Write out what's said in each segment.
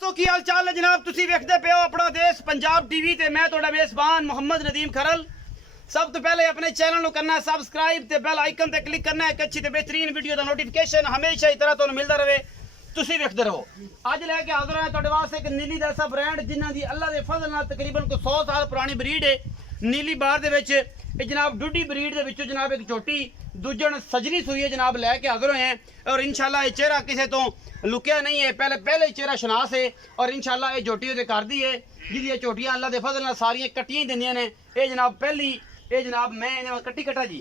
ਸੋ ਕੀ ਹਾਲ ਚਾਲ ਹੈ ਜਨਾਬ, ਤੁਸੀਂ ਵੇਖਦੇ ਪਿਓ ਆਪਣਾ ਦੇਸ਼ ਪੰਜਾਬ ਟੀਵੀ ਤੇ ਮੈਂ ਤੁਹਾਡਾ ਮੇਜ਼ਬਾਨ ਮੁਹੰਮਦ ਨਦੀਮ ਖਰਲ। सब तो पहले अपने चैनल को करना सबसक्राइब ते बेल आइकन ते क्लिक करना एक अच्छी ते बेहतरीन वीडियो का नोटिफिकेशन हमेशा इस तरह तो मिलता रहे, तुसी वेखते रहो। अज लैके हाजिर है तुहाडे वास्ते एक नीली दा ऐसा ब्रांड जिन्हां दी अल्लाह दे फजल नाल तकरीबन कोई 100 साल पुरानी ब्रीड है। नीली बार दे विच जनाब डुडी ब्रीड दे विचों जनाब एक झोटी दूजन सजरी सूई है जनाब लैके हाजिर होए हैं और इंशाल्लाह ये चेहरा किसी तो लुकिया नहीं है, पहले चेहरा शनास है और इंशाल्लाह ये झोटी उहदे घर दी है जिहदी झोटियां अल्लाह दे फजल नाल सारियां कट्टियां ही दिंदियां ने। ये जनाब पहली ये जनाब मैं कट्टी कट्टा जी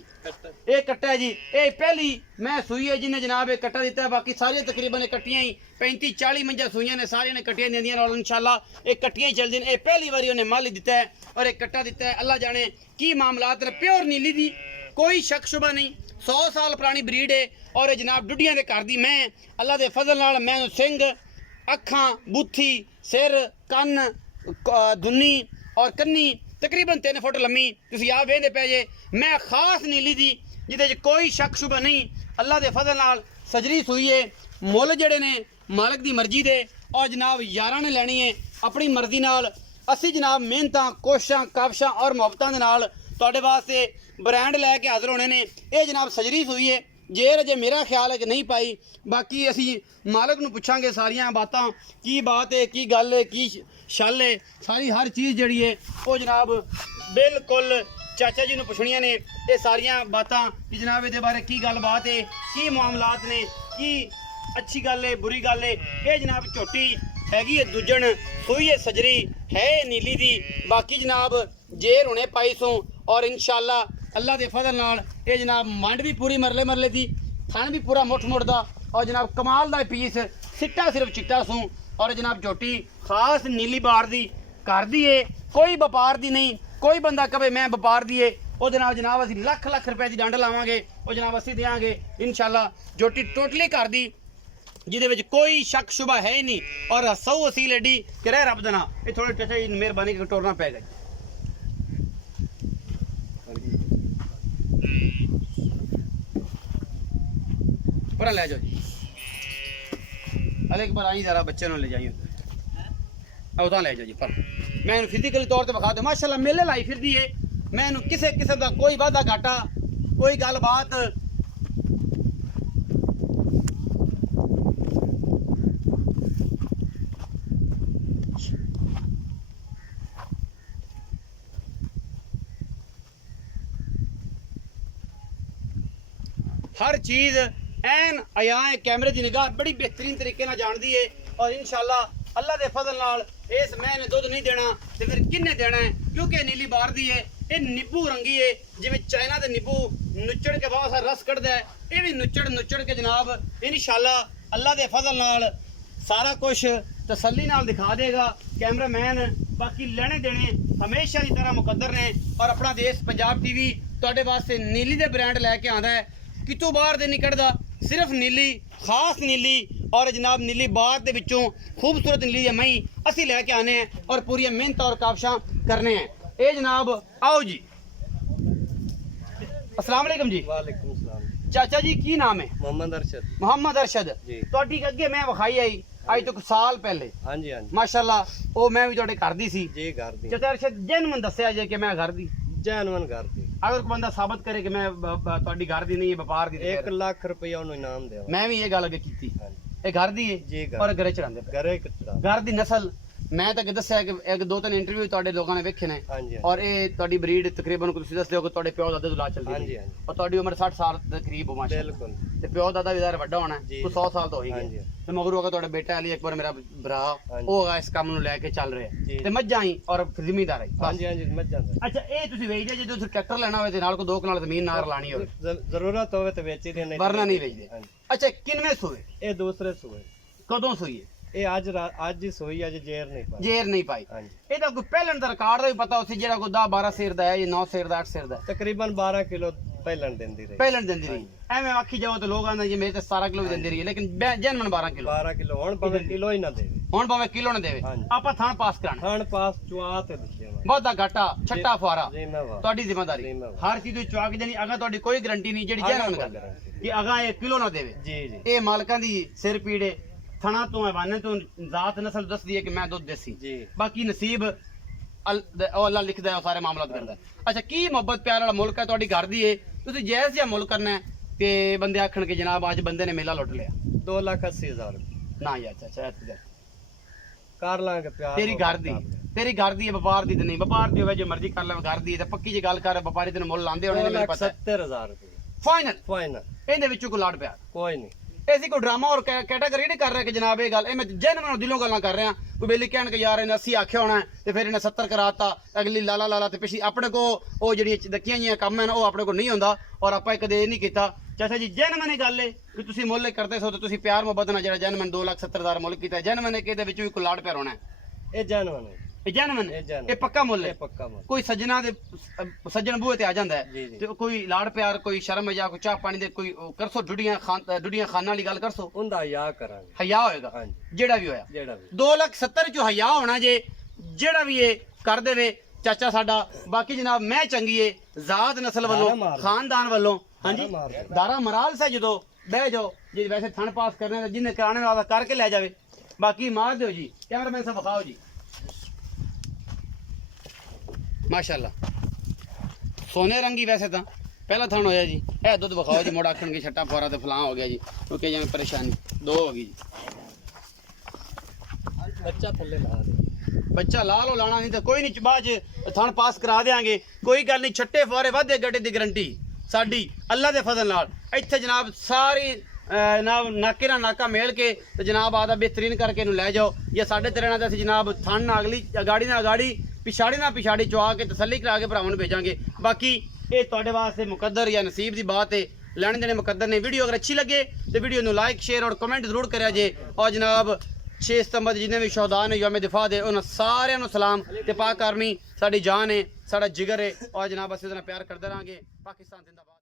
ये कट्टा है जी, ये पहली मैं सूई है जिन्हें जनाब एक कट्टा दिता है। बाकी सारी तकरीबन कट्टियां ही 35-40 मंजा सूइयां ने, सारियां ने कट्टियां दिंदियां और इंशाल्लाह एक कट्टियां ही चलदी ने। ये पहली बारी उन्हें माल दिता है और एक कट्टा दिता है। अल्लाह जाने की मामलात ने। प्योर नीली दी कोई शक शुबा नहीं, 100 साल पुरानी ब्रीड है और जनाब डुडियां दे घर दी मैं अल्लाह दे फजल नाल मैं सिंग अखां बूथी सिर कन्न दुन्नी और कन्नी तकरीबन 3 फुट लम्मी तुसीं आप वेंदे पे जे। मैं खास नीली दी जिहदे च कोई शक शुबा नहीं, अल्लाह दे फजल नाल सजरी सूई है। मुल जड़े ने मालिक दी मर्जी दे और जनाब यारां ने लैनी है अपनी मर्जी नाल। असी जनाब मेहनतां कोशिशां काबशां और मुहब्बतां दे नाल तुहाडे वास्ते ब्रांड लैके हाज़र होने ने। ये जनाब सजरी सूई है, जेर अजे मेरा ख्याल है कि नहीं पाई, बाकी असी मालिक नूं पुछांगे सारियां बातां की बात है की गल है की शल है, सारी हर चीज़ जड़ी है वो जनाब बिल्कुल चाचा जी नूं पुछणियां ने। ये सारियां बातां कि जनाब ये बारे की गल बात है की मामलात ने की अच्छी गल है बुरी गल है। ये जनाब झोटी हैगी है दूजन सूई है सजरी है नीली दी। बाकी जनाब जेर हुणे पाई सो और इंशाल्लाह अल्लाह दे फजल नाल ये जनाब मंड भी पूरी मरले दी, थन भी पूरा मुठ दा और जनाब कमाल दा पीस सिट्टा सिर्फ चिट्टा सूं और जनाब झोटी खास नीली बार दी घर दी है, कोई व्यापार दी नहीं। कोई बंदा कहे मैं व्यापार दी है वो जनाब असीं लख रुपए की डंड लावांगे वो जनाब असीं देंगे इंशाल्लाह। झोटी टोटली घर दी जिहदे विच कोई शक शुबा है ही नहीं और सौ असील एडी कि रह रब दना। ये थोड़े चाचा जी मेहरबानी करके टोरना पेगा जी। पर ले जाओ जी, अरे एक बार आई जरा बच्चे ले जाइए उदा ले जाओ जी। पर मैं फिजिकली तौर पर विखा दो माशाल्लाह मेले लाई फिर दी है। मैं किसी किस्म का कोई वादा घाटा कोई गल बात हर चीज़ एन आया कैमरे की निगाह बड़ी बेहतरीन तरीके ना जानती है और इंशाल्लाह अल्लाह के फजल नाल इस मैं ने दुध नहीं देना तो फिर किन्ने देना है क्योंकि नीली बार दी है। ये नींबू रंगी है जिवें चाइना के नींबू नुचड़ के बहुत सारा रस कढ़दा है, ये भी नुचड़ के जनाब इंशाल्लाह अल्लाह के फजल नाल सारा कुछ तसल्ली नाल दिखा देगा कैमरा मैन। बाकी लेने देने हमेशा की तरह मुकद्दर ने और अपना देश पंजाब टीवी तुहाडे वास्ते नीली दे ब्रांड लैके आंदा है। कितों बाहर दे नहीं कढ़दा, सिर्फ नीली खास नीली और जनाब नीली बार दे विचों खूबसूरत नीली है मई असी लैके आने हैं और पूरी मेहनत और काबशां करने हैं। ये जनाब आओ जी, अस्सलाम वालेकुम जी। वालेकुम सलाम। चाचा जी की नाम है? मोहम्मद अरशद। मोहम्मद अरशद तुहाडी अगे मैं विखाई आई आज तो साल पहले। हाँ जी हाँ जी माशाल्लाह वो मैं भी तुहाडे घर दी सी जी घर दी। चाचा अरशद जेनुइन दस्सिया जे कि मैं घर दी जैनवन घर दी। अगर कोई बंदा साबित करे कि मैं तुहाडी घर दी नहीं है व्यापार दी 1 लाख रुपया उन्हें इनाम दे। मैं भी ये गल अगे कीती ये घर दी है जी और घरे चढ़ांदे पे घरे कचरा घर दी नस्ल मैं तो दस्या कि एक 2-3 इंटरव्यू तुहाडे लोगों ने वेखे ने हाँ जी और ये तुहाडी ब्रीड तकरीबन कुछ दस दिओ कि तुहाडे प्यो दादे तो ला चलदी हाँ जी हाँ जी और तुहाडी उम्र 60 साल दे करीब हो माशाल्लाह बिल्कुल। ते प्यो दादा भी ज़रा वड्डा होना जी। तो 100 साल तो हो ही हाँ गया जी ते मगर होगा तुहाडा बेटा अली अकबर मेरा भरा हाँ जी। होगा इस काम नु लेके चल रहा जी। है ते मज्जां ही और जिमींदार है हाँ जी हाँ जी मज्जां दा। अच्छा ये तुसी वेचदे जे तुसी ट्रैक्टर लेना होवे ते नाल को 2 कनाल जमीन नार लानी होवे जरूरत होवे तो बेची दे नहीं वरना नहीं वेचदे। हाँ जी। अच्छा किनवे सूए ये दूसरे सुए कदों सूई है? ये आज ही सोई आज जेर नहीं पाई। जेर नहीं पाई। हाँ जी। ਇਹਦਾ ਕੋਈ ਪਹਿਲਣ ਦਾ ਰਿਕਾਰਡ ਦਾ ਵੀ ਪਤਾ ਉਸੇ ਜਿਹੜਾ ਕੋਈ 10 12 ਸਿਰ ਦਾ ਹੈ ਜਾਂ 9 ਸਿਰ ਦਾ 8 ਸਿਰ ਦਾ तकरीबन 12 किलो पहलन देंदी रही। ਪਹਿਲਣ ਦਿੰਦੀ ਰਹੀ ਐਵੇਂ ਆਖੀ ਜਾਓ ਤੇ ਲੋਕ ਆਂਦੇ ਜੀ ਮੇਰੇ ਤੇ 17 ਕਿਲੋ ਵੀ ਦਿੰਦੀ ਰਹੀ ਹੈ ਲੇਕਿਨ ਜੈਨਮਨ 12 ਕਿਲੋ 12 किलो हुण भावे किलो ही ना देवे। ਹੁਣ ਭਾਵੇਂ ਕਿਲੋ ਨਾ ਦੇਵੇ ਹਾਂਜੀ। ਆਪਾਂ ਥਾਂ ਪਾਸ ਕਰਾਣਾ खान पास चुआ ते दिखे ਬਹੁਤਾ ਘਾਟਾ ਛੱਟਾ ਫੁਆਰਾ जिम्मेवार ਤੁਹਾਡੀ ਜ਼ਿੰਮੇਵਾਰੀ ਜ਼ਿੰਮੇਵਾਰੀ। ਹਰ ਚੀਜ਼ ਦੀ ਚੁਆਕ ਦੇਣੀ ਅਗਾ ਤੁਹਾਡੀ ਕੋਈ ਗਰੰਟੀ ਨਹੀਂ ਜਿਹੜੀ ਜੈਨਮਨ ਗੱਲ ਕਿ ਅਗਾ ਇਹ ਕਿਲੋ ਨਾ ਦੇਵੇ। जी जी ਇਹ ਮਾਲਕਾਂ ਦੀ ਸਿਰ ਪੀੜੇ ਥਣਾ ਤੋਂ ਹਵਾਨੇ ਤੋਂ ਜ਼ਾਤ ਨਸਲ ਦੱਸਦੀ ਹੈ ਕਿ ਮੈਂ ਦੁੱਧ ਦੇਸੀ ਜੀ ਬਾਕੀ ਨਸੀਬ ਉਹ ਅੱਲਾ ਲਿਖਦਾ ਹੈ ਉਹ ਸਾਰੇ ਮਾਮਲਾਤ ਕਰਦਾ ਹੈ। ਅੱਛਾ ਕੀ ਮੁਹੱਬਤ ਪਿਆਰ ਵਾਲਾ ਮੁਲਕ ਹੈ ਤੁਹਾਡੀ ਘਰ ਦੀ ਏ ਤੁਸੀਂ ਜਾਇਜ਼ ਜਿਹਾ ਮੁੱਲ ਕਰਨਾ ਹੈ ਕਿ ਬੰਦੇ ਆਖਣ ਕਿ ਜਨਾਬ ਅੱਜ ਬੰਦੇ ਨੇ ਮੇਲਾ ਲੁੱਟ ਲਿਆ 2,80,000 ਨਾ ਯਾਰ ਚਾਚਾ ਇੱਥੇ ਜਾ। ਕਰ ਲਾਂਗੇ ਪਿਆਰ ਤੇਰੀ ਘਰ ਦੀ ਤੇਰੀ ਘਰ ਦੀ ਹੈ ਵਪਾਰ ਦੀ ਤੇ ਨਹੀਂ ਵਪਾਰ ਦੀ ਹੋਵੇ ਜੋ ਮਰਜ਼ੀ ਕਰ ਲੈ ਘਰ ਦੀ ਹੈ ਤੇ ਪੱਕੀ ਜੀ ਗੱਲ ਕਰ ਵਪਾਰੀ ਤੈਨੂੰ ਮੁੱਲ ਲਾਉਂਦੇ ਹੋਣੇ ਨੇ ਮੈਨੂੰ ਪਤਾ 2,70,000 ਰੁਪਏ ਫਾਈਨਲ ਫਾਈਨਲ ਇਹਦੇ ਵਿੱਚੋਂ ਕੋਈ ਲਾੜ ਪਿਆਰ ਕੋਈ ਨਹੀਂ ਐਸੀ ਕੋਈ ਡਰਾਮਾ ਔਰ ਕੈਟਾਗਰੀ ਨਹੀਂ ਕਰ ਰਿਹਾ ਕਿ ਜਨਾਬ ਇਹ ਗੱਲ ਇਹ ਮੈਂ ਜੈਨੂਇਨ ਦਿਲੋਂ ਗੱਲਾਂ ਕਰ ਰਿਹਾ ਕੋਈ ਬੇਲੀ ਕਹਿਣ ਕਿ ਯਾਰ ਇਹਨੇ 80 ਆਖਿਆ ਹੋਣਾ ਤੇ ਫਿਰ ਇਹਨੇ 70 ਕਰਾਤਾ ਅਗਲੀ ਲਾਲਾ ਲਾਲਾ ਤੇ ਪਿਛਲੀ ਆਪਣੇ ਕੋ ਉਹ ਜਿਹੜੀਆਂ ਦਕੀਆਂ ਜੀਆਂ ਕੰਮ ਹਨ ਉਹ ਆਪਣੇ ਕੋ ਨਹੀਂ ਹੁੰਦਾ ਔਰ ਆਪਾਂ ਕਦੇ ਇਹ ਨਹੀਂ ਕੀਤਾ ਚਾਚਾ ਜੀ ਜੈਨੂਇਨ ਇਹ ਗੱਲ ਹੈ ਕਿ ਤੁਸੀਂ ਮੁੱਲ ਕਰਦੇ ਸੋ ਤੇ ਤੁਸੀਂ ਪਿਆਰ ਮੁਹੱਬਤ ਨਾਲ ਜਿਹੜਾ ਜੈਨੂਇਨ 2,70,000 ਮੁੱਲ ਕੀਤਾ ਜੈਨੂਇਨ ਕਿ ਇਹਦੇ ਵਿੱਚ ਵੀ ਕੋਈ ਲਾੜ ਪਿਆਰ ਹੋਣਾ ਇਹ ਜਾਨਵਰ ਹੈ ਇਹ ਜੈਨੂਇਨ ਇਹ genuine ਇਹ ਪੱਕਾ ਮੁੱਲ ਹੈ ਇਹ ਪੱਕਾ ਮੁੱਲ ਕੋਈ ਸੱਜਣਾ ਦੇ ਸੱਜਣ ਬੂਹੇ ਤੇ ਆ ਜਾਂਦਾ ਜੀ, ਹੈ ਜੀ। ਤੇ ਕੋਈ ਲਾੜ ਪਿਆਰ ਕੋਈ ਸ਼ਰਮ ਮਜ਼ਾਕ ਕੋਈ ਚਾਹ ਪਾਣੀ ਦੇ ਕੋਈ ਉਹ ਕਰਸੋ ਡੁੱਡੀਆਂ ਖਾਨਾਂ ਵਾਲੀ ਗੱਲ ਕਰਸੋ ਉਹਦਾ ਯਾ ਕਰਾਂਗੇ ਹਯਾ ਹੋਏਗਾ ਹਾਂਜੀ ਜਿਹੜਾ ਵੀ ਹੋਇਆ ਜਿਹੜਾ ਵੀ 2,70,000 ਚੋਂ ਹਯਾ ਹੋਣਾ ਜੇ ਜਿਹੜਾ ਵੀ ਇਹ ਕਰ ਦੇਵੇ ਚਾਚਾ ਸਾਡਾ ਬਾਕੀ ਜਨਾਬ ਮੈਂ ਚੰਗੀ ਏ ਜ਼ਾਤ ਨਸਲ ਵੱਲੋਂ ਦਾਰਾ ਮਾਰ। ਖਾਨਦਾਨ ਵੱਲੋਂ ਹਾਂਜੀ ਦਾਰਾ ਮਾਰ। ਦਾਰਾ ਮਰਾਲ ਸੇ ਜਦੋਂ ਬਹਿ ਜਾਓ ਜੇ ਵੈਸੇ ਥਣ ਪਾਸ ਕਰਨੇ ਦਾ ਜਿੰਨੇ ਕਰਾਣੇ ਵਾਲਾ ਕਰਕੇ ਲੈ ਜਾਵੇ ਬਾਕੀ ਮਾਰ ਦਿਓ ਜੀ ਕੈਮਰਾਮੈਨ ਸਾਹਿਬ ਵਿਖਾਓ ਜੀ ਮਾਸ਼ਾਅੱਲਾ ਸੋਨੇ ਰੰਗੀ ਵੈਸੇ ਤਾਂ ਪਹਿਲਾ ਥਣ ਹੋਇਆ ਜੀ ਇਹ ਦੁੱਧ ਵਿਖਾਓ ਜੀ ਮੁੜ ਆਖਣਗੇ ਛੱਟਾ ਫੋਰਾ ਤੇ ਫਲਾਂ ਹੋ ਗਿਆ ਜੀ ਕਿਉਂਕਿ ਜਿਵੇਂ ਪਰੇਸ਼ਾਨੀ ਦੋ ਹੋ ਗਈ ਜੀ ਬੱਚਾ ਥੱਲੇ ਲਾ ਦੇ ਬੱਚਾ ਲਾ ਲੋ ਲਾਣਾ ਨਹੀਂ ਤਾਂ ਕੋਈ ਨਹੀਂ ਬਾਅਦ ਚ ਥਣ ਪਾਸ ਕਰਾ ਦੇਾਂਗੇ ਕੋਈ ਗੱਲ ਨਹੀਂ ਛੱਟੇ ਫੋਰੇ ਵਾਧੇ ਗੱਡੇ ਦੀ ਗਰੰਟੀ ਸਾਡੀ ਅੱਲਾ ਦੇ ਫਜ਼ਲ ਨਾਲ ਇੱਥੇ ਜਨਾਬ ਸਾਰੀ ਨਾਕੇ ਨਾਲ ਨਾਕਾ ਮੇਲ ਕੇ ਤੇ ਜਨਾਬ ਆਦਾ ਬਿਹਤਰੀਨ ਕਰਕੇ ਇਹਨੂੰ ਲੈ ਜਾਓ ਜੇ ਸਾਡੇ ਤੇ ਰਹਿਣਾ ਤਾਂ ਅਸੀਂ ਜਨਾਬ ਥਣ ਨਾਲ ਅਗਲੀ ਗਾੜੀ ਨਾਲ ਗਾੜੀ ਪਿਛਾੜੀ ਚੁਆ ਕੇ ਤਸੱਲੀ ਕਰਾ ਕੇ ਭਰਾਵਾਂ ਨੂੰ ਭੇਜਾਂਗੇ ਬਾਕੀ ਇਹ ਤੁਹਾਡੇ ਵਾਸਤੇ ਮੁਕੱਦਰ ਜਾਂ ਨਸੀਬ ਦੀ ਬਾਤ ਹੈ ਲੈਣੇ ਦੇਣੇ ਮੁਕੱਦਰ ਨੇ ਵੀਡੀਓ ਅਗਰ ਅੱਛੀ ਲੱਗੇ ਤੇ ਵੀਡੀਓ ਨੂੰ ਲਾਈਕ ਸ਼ੇਅਰ ਔਰ ਕਮੈਂਟ ਜ਼ਰੂਰ ਕਰਿਆ ਜੇ ਔਰ ਜਨਾਬ 6 ਸਤੰਬਰ ਦੇ ਜਿੰਨੇ ਵੀ ਸ਼ਹੀਦਾਂ ਨੇ ਯੌਮ ਦਿਫਾ ਦੇ ਉਹਨਾਂ ਸਾਰਿਆਂ ਨੂੰ ਸਲਾਮ ਤੇ ਪਾਕ ਆਰਮੀ ਸਾਡੀ ਜਾਨ ਹੈ ਸਾਡਾ ਜਿਗਰ ਹੈ ਔਰ ਜਨਾਬ ਅਸੀਂ ਉਹਦੇ ਨਾਲ ਪਿਆਰ ਕਰਦੇ ਰਹਾਂਗੇ ਪਾਕਿਸਤਾਨ ਜ਼ਿੰਦਾਬਾਦ